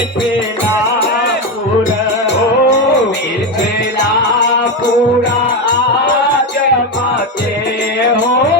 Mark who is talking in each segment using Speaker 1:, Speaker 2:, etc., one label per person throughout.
Speaker 1: મિરખેલાપુર ઓ મિરખેલાપુરા આજ માતે હો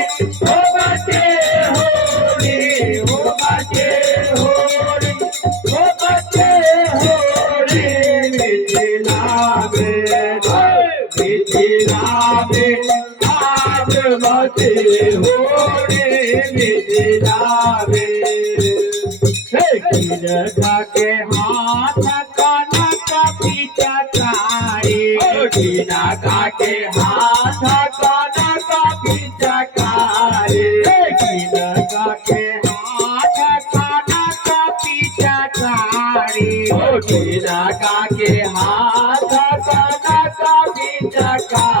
Speaker 1: जाने आज बचे होने के हाथ काना का पीछा कारे का के हाथ का पीछा कारे का के हाथ काना का पीछा कारे का के हाथ का पीछा कारे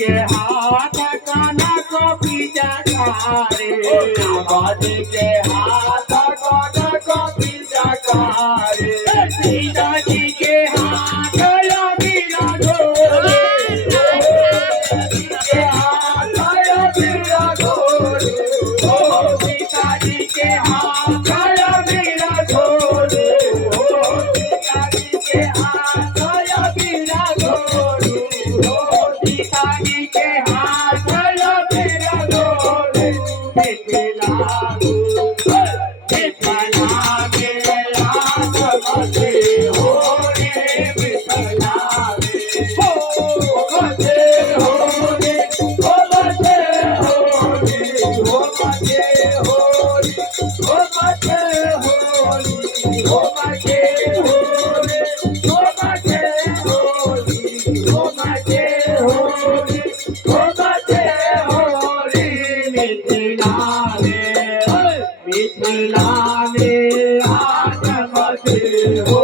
Speaker 1: के हाथ काना को पीछा कारे बाजी के हाथ काना को पीछा कारे लाले आजमत हो